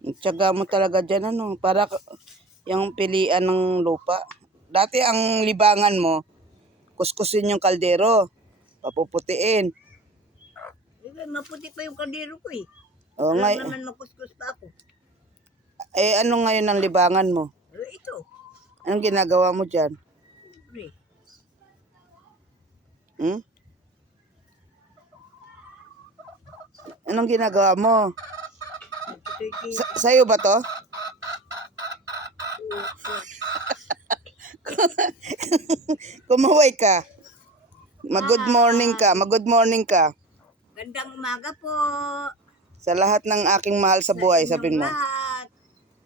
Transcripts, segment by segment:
Tiyaga mo talaga dyan, ano, para yung pilian ng lupa. Dati ang libangan mo, kuskusin yung kaldero, papuputiin. Maputi pa yung kaldero ko eh. O, Alam naman makuskus pa ako. ano ngayon ang libangan mo? Ito. Anong ginagawa mo dyan? Pre. Anong ginagawa mo? Sa'yo ba to? Kumaway ka. Mag-good morning ka. Mag-good morning ka. Gandang umaga po. Sa lahat ng aking mahal sa buhay, sabihin mo. Lahat.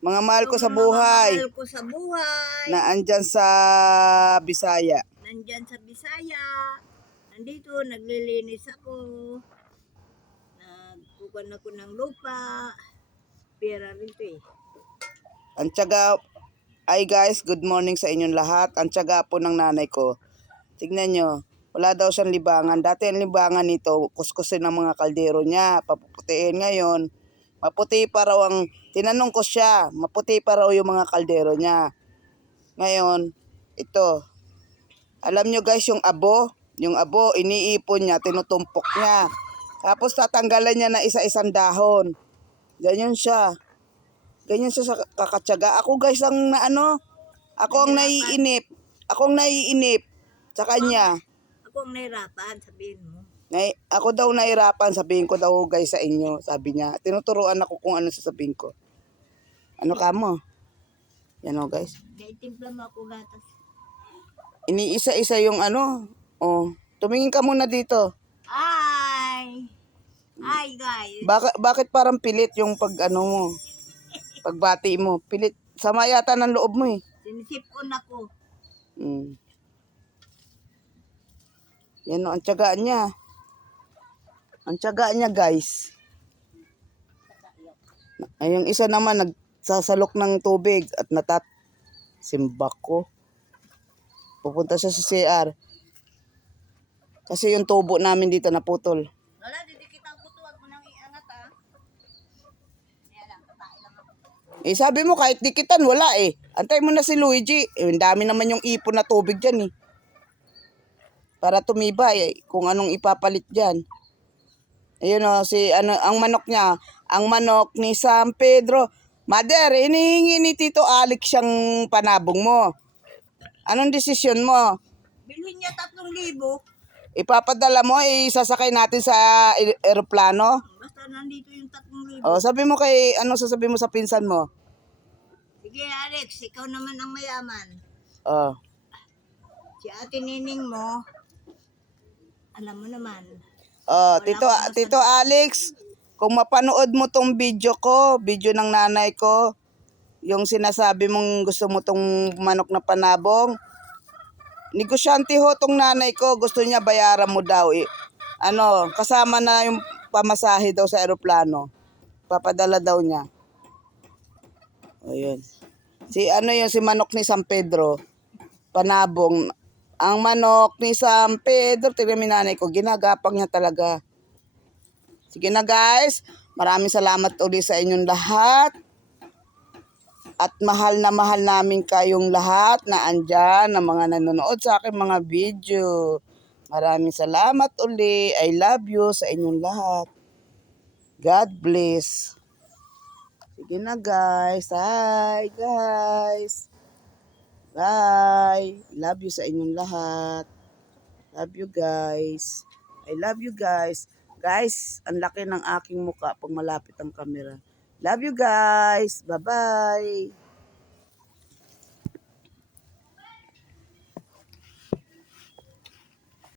Mga mahal ko sa buhay. Mahal ko sa buhay. Na andyan sa Bisaya. Nandyan sa Bisaya. Nandito, naglilinis ako. Nagkukan ako ng lupa. Pera rin to eh. Ang tiyaga, ay guys, good morning sa inyong lahat. Ang tiyaga po ng nanay ko. Tignan nyo, wala daw siyang libangan. Dati ang libangan nito, kuskusin ng mga kaldero niya, papuputiin. Ngayon, maputi pa raw ang, tinanong ko siya, maputi pa raw yung mga kaldero niya. Ngayon, ito, alam nyo guys, yung abo, iniipon niya, tinutumpok niya. Tapos tatanggalan niya na isa-isang dahon. Ganyan siya. Ganyan siya sa kakatsaga. Ako guys ang ako ang naiinip. Ako ang naiinip sa kanya. Ako ang nahirapan, sabihin mo. Ako daw nahirapan, sabihin ko daw guys sa inyo, sabi niya. Tinuturuan ako kung ano sasabihin ko. Ano ka mo? Yan o guys. Naitimpla mo ako gatas. Iniisa-isa yung tumingin ka muna dito. Hi guys. Bakit parang pilit yung mo? Pagbati mo. Pilit. Sama yata ng loob mo eh. Sinisipon ako. Yan o, ang tiyagaan niya. Ang tiyagaan niya guys. Ay, yung isa naman nagsasalok ng tubig at simbak ko. Pupunta siya sa CR. Kasi yung tubo namin dito naputol. Wala, didikit ang kuto. Huwag mo nang iangat ah. Kaya lang, tatain lang ako. Sabi mo kahit dikitan, wala eh. Antay mo na si Luigi. Ang dami naman yung ipon na tubig dyan eh. Para tumibay eh, kung anong ipapalit dyan. Ayun o, ang manok niya. Ang manok ni San Pedro. Mother, inihingi ni Tito Alex siyang panabong mo. Anong desisyon mo? Bilhin niya 3,000. Ipapadala mo, isasakay natin sa eroplano? Basta nandito yung 3,000. O, sabi mo sasabihin mo sa pinsan mo? Sige Alex, ikaw naman ang mayaman. Si Ate Nining mo, alam mo naman. Tito Alex, kung mapanood mo tong video ko, video ng nanay ko, yung sinasabi mong gusto mo tong manok na panabong, negosyante ho tong nanay ko, gusto niya bayaran mo daw. Kasama na yung pamasahe daw sa eroplano. Papadala daw niya. Ayun. Si manok ni San Pedro, panabong. Ang manok ni San Pedro, tignan mo nanay ko, ginagapang niya talaga. Sige na guys, maraming salamat ulit sa inyong lahat. At mahal na mahal namin kayong lahat na andyan, na mga nanonood sa aking mga video. Maraming salamat uli. I love you sa inyong lahat. God bless. Sige na guys. Hi guys. Bye. Love you sa inyong lahat. Love you guys. I love you guys. Guys, ang laki ng aking mukha pag malapit ang camera. Love you guys. Bye-bye.